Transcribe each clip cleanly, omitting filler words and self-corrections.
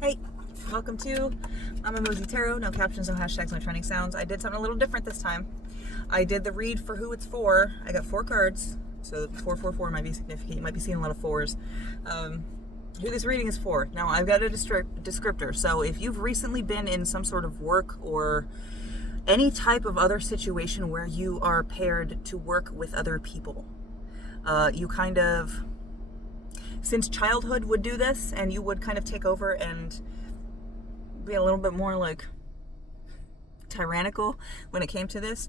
Hey, welcome to I'm a Mosey Tarot. No captions, no hashtags, no trending sounds. I did something a little different this time. I did the read for who it's for. I got 4 cards, so 444 might be significant. You might be seeing a lot of 4s. Who this reading is for. Now, I've got a descriptor, so if you've recently been in some sort of work or any type of other situation where you are paired to work with other people, you kind of, since childhood would do this, and you would kind of take over and be a little bit more like tyrannical when it came to this.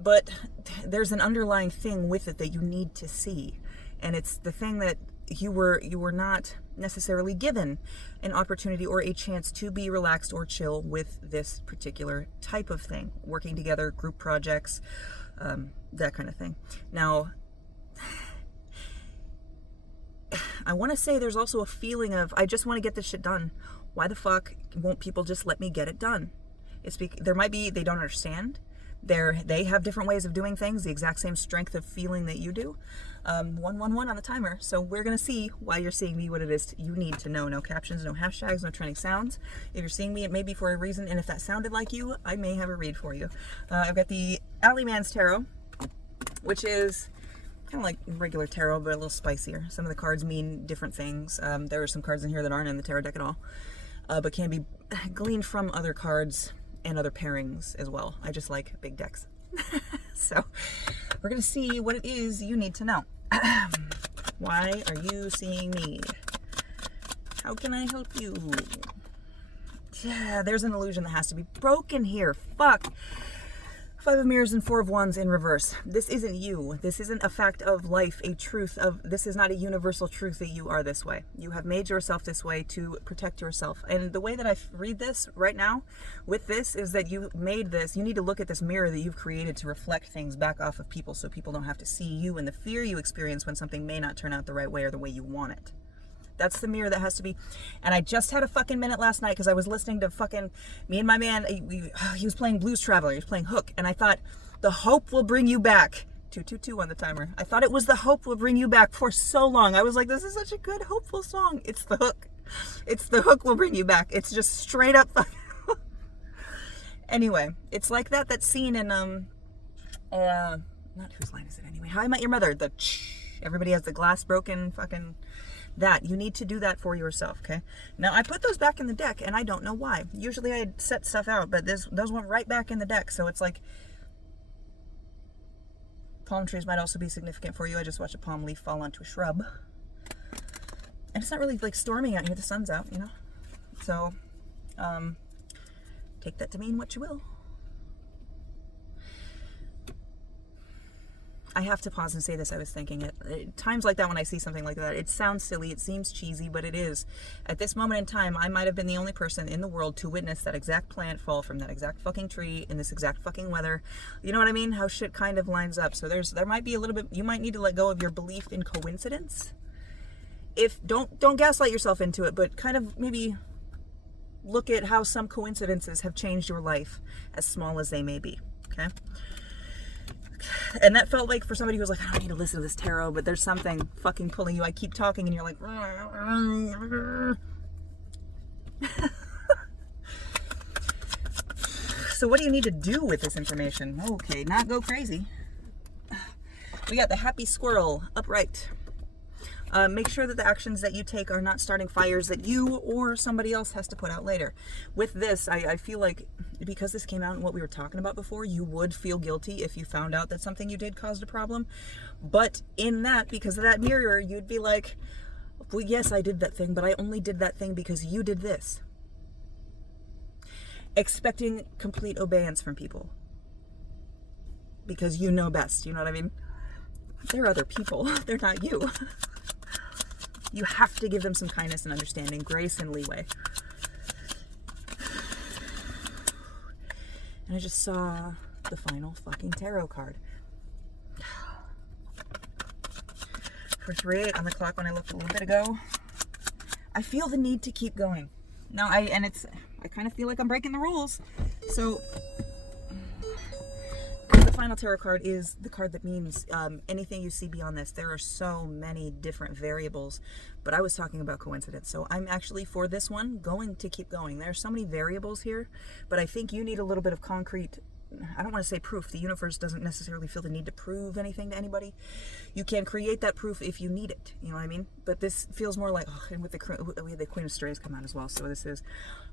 But there's an underlying thing with it that you need to see, and it's the thing that you were not necessarily given an opportunity or a chance to be relaxed or chill with this particular type of thing, working together, group projects, that kind of thing. Now, I want to say there's also a feeling of, I just want to get this shit done. Why the fuck won't people just let me get it done? There might be, they don't understand. They have different ways of doing things, the exact same strength of feeling that you do. 111 on the timer. So we're going to see why you're seeing me, what it is you need to know. No captions, no hashtags, no trending sounds. If you're seeing me, it may be for a reason, and if that sounded like you, I may have a read for you. I've got the Alley Man's Tarot, which is kind of like regular tarot, but a little spicier. Some of the cards mean different things. There are some cards in here that aren't in the tarot deck at all, but can be gleaned from other cards and other pairings as well. I just like big decks. So we're going to see what it is you need to know. Why are you seeing me? How can I help you? Yeah, there's an illusion that has to be broken here. Fuck. 5 of Mirrors and 4 of Wands in reverse. This isn't you. This isn't a fact of life, a truth of, this is not a universal truth that you are this way. You have made yourself this way to protect yourself. And the way that I read this right now with this is that you made this, you need to look at this mirror that you've created to reflect things back off of people so people don't have to see you and the fear you experience when something may not turn out the right way or the way you want it. That's the mirror that has to be. And I just had a fucking minute last night because I was listening to fucking, me and my man, he was playing Blues Traveler, he was playing Hook, and I thought, the hope will bring you back. 222 on the timer. I thought it was the hope will bring you back for so long. I was like, this is such a good, hopeful song. It's the hook. It's the hook will bring you back. It's just straight up. Anyway, it's like that scene in, not whose line is it anyway? How I Met Your Mother. Everybody has the glass broken fucking... That you need to do that for yourself. Okay, now I put those back in the deck and I don't know why. Usually I set stuff out, but those went right back in the deck, so it's like palm trees might also be significant for you. I just watched a palm leaf fall onto a shrub, and it's not really like storming out here, the sun's out, you know, so take that to mean what you will. I have to pause and say this. I was thinking it. Times like that, when I see something like that, it sounds silly, it seems cheesy, but it is. At this moment in time, I might have been the only person in the world to witness that exact plant fall from that exact fucking tree in this exact fucking weather. You know what I mean? How shit kind of lines up. So there might be a little bit, you might need to let go of your belief in coincidence. Don't gaslight yourself into it, but kind of maybe look at how some coincidences have changed your life, as small as they may be. Okay? And that felt like for somebody who was like, I don't need to listen to this tarot, but there's something fucking pulling you. I keep talking and you're like, so what do you need to do with this information? Okay, not go crazy. We got the happy squirrel upright. Make sure that the actions that you take are not starting fires that you or somebody else has to put out later. With this, I feel like because this came out in what we were talking about before, you would feel guilty if you found out that something you did caused a problem. But in that, because of that mirror, you'd be like, well, yes, I did that thing, but I only did that thing because you did this. Expecting complete obedience from people. Because you know best, you know what I mean? They're other people, they're not you. You have to give them some kindness and understanding, grace and leeway. And I just saw the final fucking tarot card. For 3:08 on the clock when I looked a little bit ago. I feel the need to keep going. Now, I kind of feel like I'm breaking the rules. So, the final tarot card is the card that means anything you see beyond this. There are so many different variables, but I was talking about coincidence. So I'm actually, for this one, going to keep going. There are so many variables here, but I think you need a little bit of concrete, I don't want to say proof. The universe doesn't necessarily feel the need to prove anything to anybody. You can create that proof if you need it. You know what I mean? But this feels more like, oh, and with we had the Queen of Strays come out as well. So this is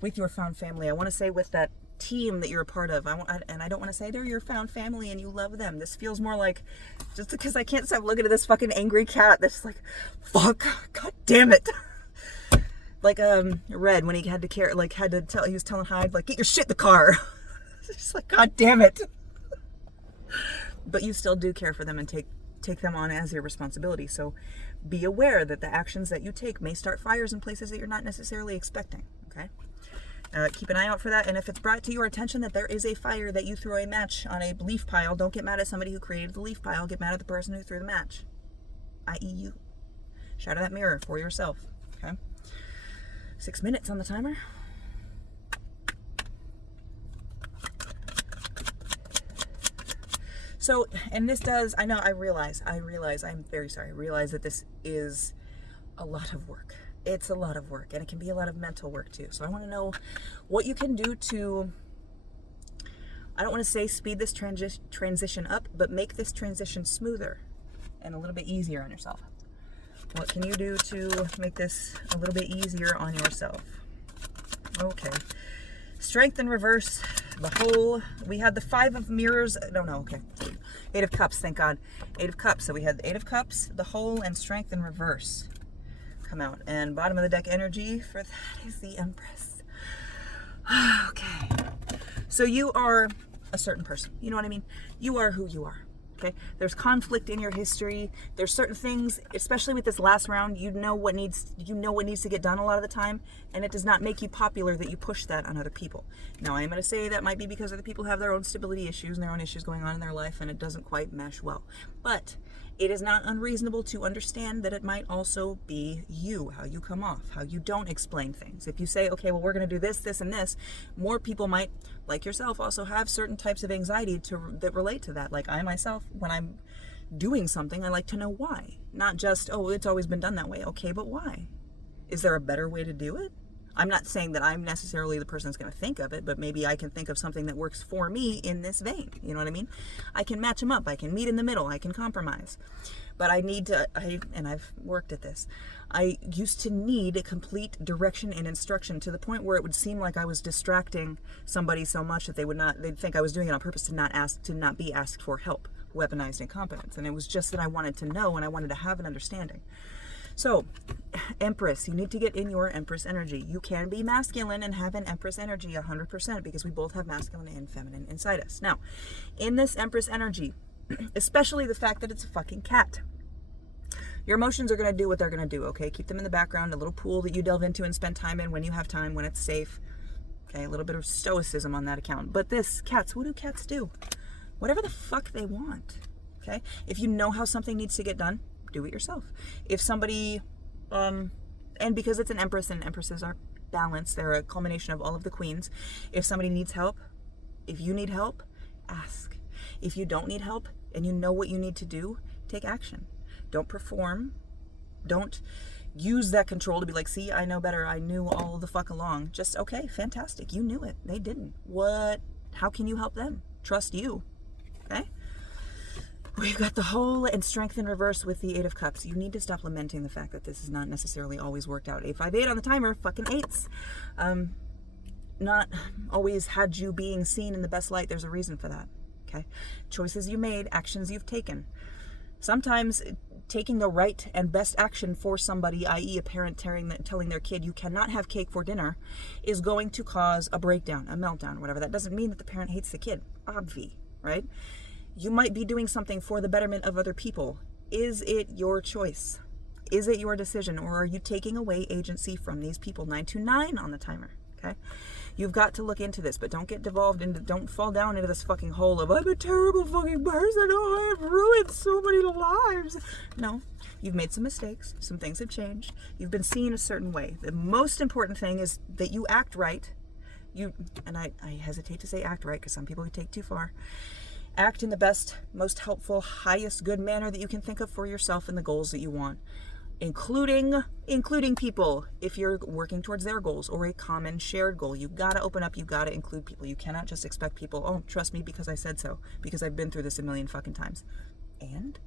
with your found family. I want to say with that team that you're a part of. And I don't want to say they're your found family and you love them. This feels more like, just because I can't stop looking at this fucking angry cat that's like, fuck, god damn it. Like Red, when he had to he was telling Hyde, like, get your shit in the car. It's like, god damn it. But you still do care for them and take them on as your responsibility. So be aware that the actions that you take may start fires in places that you're not necessarily expecting. Okay? Keep an eye out for that. And if it's brought to your attention that there is a fire, that you throw a match on a leaf pile, don't get mad at somebody who created the leaf pile. Get mad at the person who threw the match, i.e. you. Shatter that mirror for yourself. Okay? 6 minutes on the timer. So, and this does, I realize, I'm very sorry. I realize that this is a lot of work. It's a lot of work, and it can be a lot of mental work too. So I want to know what you can do to, I don't want to say speed this transition up, but make this transition smoother and a little bit easier on yourself. What can you do to make this a little bit easier on yourself? Okay. Strength in reverse, the whole, we had the 5 of mirrors, okay. 8 of cups, thank God. 8 of cups, so we had the 8 of cups, the whole, and strength in reverse come out. And bottom of the deck energy for that is the Empress. Okay. So you are a certain person, you know what I mean? You are who you are. Okay, there's conflict in your history. There's certain things, especially with this last round, you know what needs to get done a lot of the time, and it does not make you popular that you push that on other people. Now, I am going to say that might be because other people have their own stability issues and their own issues going on in their life, and it doesn't quite mesh well. But it is not unreasonable to understand that it might also be you, how you come off, how you don't explain things. If you say, okay, well, we're going to do this, this, and this, more people might, like yourself, also have certain types of anxiety that relate to that. Like I myself, when I'm doing something, I like to know why. Not just, oh, it's always been done that way. Okay, but why? Is there a better way to do it? I'm not saying that I'm necessarily the person that's going to think of it, but maybe I can think of something that works for me in this vein. You know what I mean? I can match them up. I can meet in the middle. I can compromise. But I need to, and I've worked at this, I used to need a complete direction and instruction to the point where it would seem like I was distracting somebody so much that they'd think I was doing it on purpose to not be asked for help, weaponized incompetence. And it was just that I wanted to know and I wanted to have an understanding. So, Empress, you need to get in your Empress energy. You can be masculine and have an Empress energy 100% because we both have masculine and feminine inside us. Now, in this Empress energy, especially the fact that it's a fucking cat, your emotions are going to do what they're going to do, okay? Keep them in the background, a little pool that you delve into and spend time in when you have time, when it's safe. Okay, a little bit of stoicism on that account. But cats, what do cats do? Whatever the fuck they want, okay? If you know how something needs to get done, do it yourself. If somebody, and because it's an Empress and Empresses are balanced, they're a culmination of all of the queens. If somebody needs help, if you need help, ask. If you don't need help and you know what you need to do, take action. Don't perform. Don't use that control to be like, see, I know better. I knew all the fuck along. Just, okay, fantastic. You knew it. They didn't. What? How can you help them? Trust you. Okay? We've got the whole and strength in reverse with the 8 of cups. You need to stop lamenting the fact that this is not necessarily always worked out. 858 on the timer, fucking 8s. Not always had you being seen in the best light. There's a reason for that. Okay? Choices you made, actions you've taken. Sometimes taking the right and best action for somebody, i.e. a parent telling their kid you cannot have cake for dinner, is going to cause a breakdown, a meltdown, whatever. That doesn't mean that the parent hates the kid. Obvi, right? You might be doing something for the betterment of other people. Is it your choice? Is it your decision? Or are you taking away agency from these people? 929 on the timer, okay? You've got to look into this, but don't fall down into this fucking hole of, I'm a terrible fucking person. Oh, I've ruined so many lives. No, you've made some mistakes. Some things have changed. You've been seen a certain way. The most important thing is that you act right. And I hesitate to say act right because some people take too far. Act in the best, most helpful, highest good manner that you can think of for yourself and the goals that you want, including people. If you're working towards their goals or a common shared goal, you gotta open up, you gotta include people. You cannot just expect people, oh, trust me because I said so, because I've been through this a million fucking times. And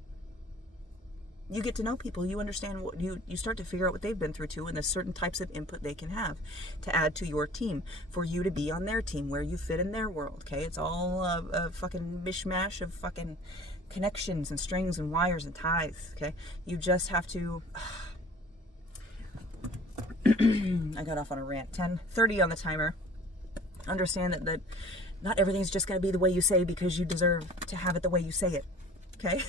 you get to know people, you understand what you start to figure out what they've been through too, and the certain types of input they can have to add to your team, for you to be on their team, where you fit in their world. Okay, it's all a fucking mishmash of fucking connections and strings and wires and ties. Okay, you just have to I got off on a rant. 10:30 on the timer. Understand that not everything's just going to be the way you say because you deserve to have it the way you say it. Okay.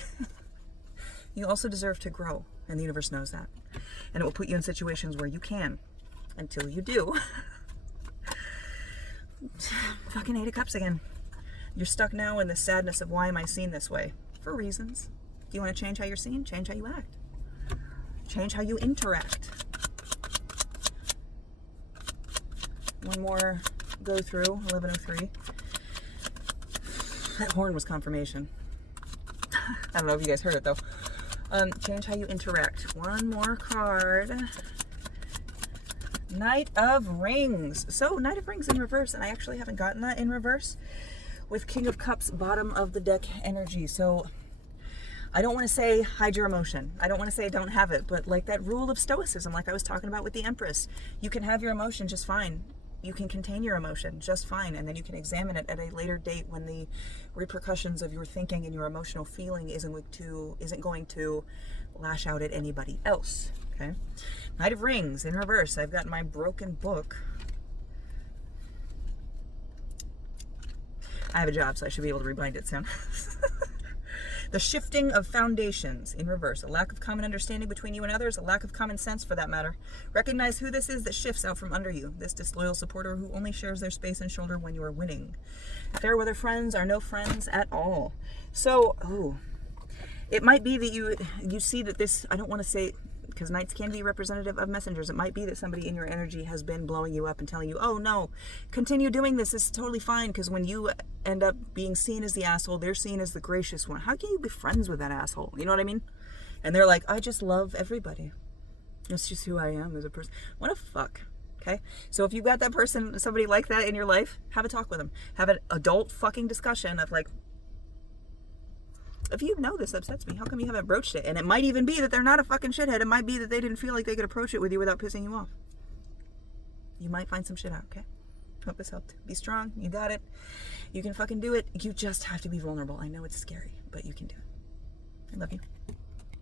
You also deserve to grow, and the universe knows that. And it will put you in situations where you can, until you do. Fucking 8 of Cups again. You're stuck now in the sadness of, why am I seen this way? For reasons. Do you want to change how you're seen? Change how you act. Change how you interact. One more go through, 1103. That horn was confirmation. I don't know if you guys heard it though. Change how you interact. One more card. Knight of Rings. So, Knight of Rings in reverse, and I actually haven't gotten that in reverse with King of Cups, bottom of the deck energy. So, I don't want to say hide your emotion. I don't want to say don't have it, but like that rule of stoicism, like I was talking about with the Empress, you can have your emotion just fine. You can contain your emotion just fine, and then you can examine it at a later date when the repercussions of your thinking and your emotional feeling isn't going to lash out at anybody else. Okay, Knight of Rings in reverse. I've got my broken book. I have a job, so I should be able to rebind it soon. The shifting of foundations in reverse. A lack of common understanding between you and others. A lack of common sense, for that matter. Recognize who this is that shifts out from under you. This disloyal supporter who only shares their space and shoulder when you are winning. Fair weather friends are no friends at all. So, it might be that you see that this, I don't want to say, because Knights can be representative of messengers. It might be that somebody in your energy has been blowing you up and telling you, oh no, continue doing this. It's totally fine. Because when you end up being seen as the asshole, they're seen as the gracious one. How can you be friends with that asshole? You know what I mean? And they're like, I just love everybody. That's just who I am as a person. What a fuck. Okay? So if you've got that person, somebody like that in your life, have a talk with them. Have an adult fucking discussion of like, if you know this upsets me, how come you haven't broached it? And it might even be that they're not a fucking shithead. It might be that they didn't feel like they could approach it with you without pissing you off. You might find some shit out, okay? Hope this helped. Be strong. You got it. You can fucking do it. You just have to be vulnerable. I know it's scary, but you can do it. I love you.